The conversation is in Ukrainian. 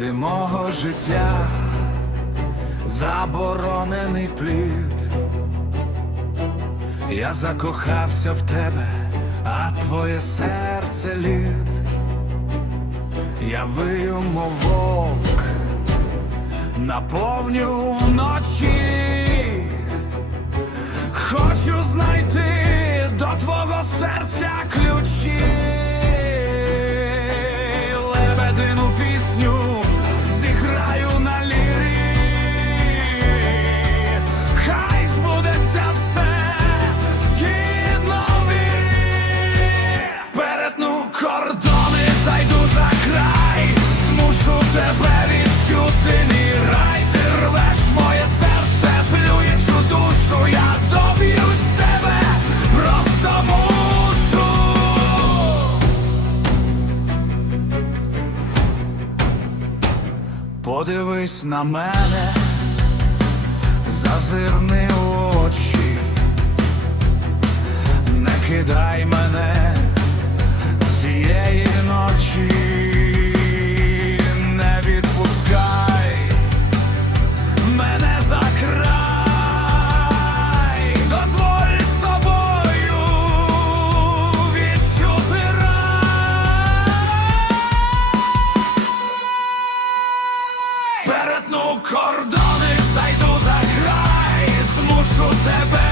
мого життя заборонений плід. Я закохався в тебе, а твоє серце лід. Я вию, мов вовк, наповню вночі. Хочу знайти до твого серця ключі. Лебедину пісню Подивись на мене, зазирни очі, кордони, зайду за край, змушу тебе